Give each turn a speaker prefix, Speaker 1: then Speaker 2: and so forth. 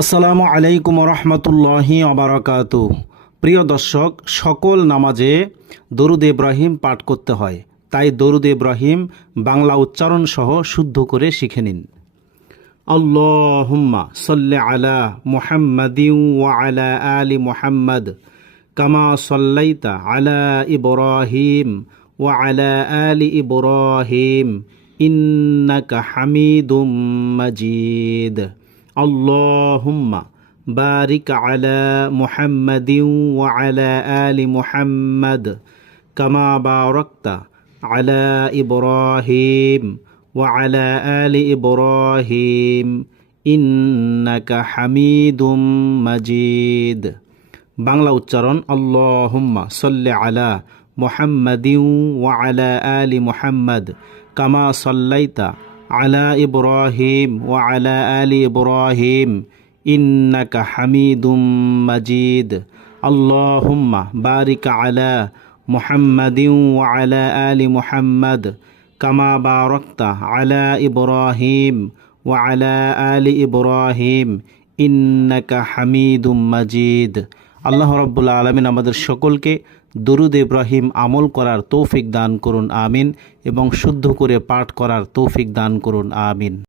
Speaker 1: আসসালামু আলাইকুম রহমতুল্লাহি অবরাকাত প্রিয় দর্শক, সকল নামাজে দরুদ ইব্রাহিম পাঠ করতে হয়। তাই দরুদ ইব্রাহিম বাংলা উচ্চারণ সহ শুদ্ধ করে শিখে নিন। আল্লাহুম্মা সাল্লি আলা মুহাম্মাদিন ওয়া আলা আলি মুহাম্মদ কামা সাল্লাইতা আলা ইব্রাহিম ওয়া আলা আলি ইব্রাহিম ইন্নাকা হামিদুম মাজিদ। اللهم بارك على محمد وعلى آل محمد كما باركت على إبراهيم وعلى آل إبراهيم إنك حميد مجيد বাংলা উচ্চারণ আল্লাহুম্মা সাল্লি আলা মুহাম্মাদিন ওয়া আলা আলি মুহাম্মাদ কামা সাল্লাইতা আলা ইব্রাহিম ওয়া আলা আলি ইব্রাহিম, ইন্নাকা হামিদুম মাজিদ। আল্লাহুম্মা বারিক আলা মুহাম্মাদিন ওয়া আলা আলি মুহাম্মাদ, কামা বারাকতা আলা ইব্রাহিম ওয়া আলা আলি ইব্রাহিম, ইন্নাকা হামিদুম মাজিদ। আল্লাহ রব্বুল্লা আলমিন আমাদের সকলকে দরুদ ইব্রাহিম আমল করার তৌফিক দান করুন, আমিন, এবং শুদ্ধ করে পাঠ করার তৌফিক দান করুন, আমিন।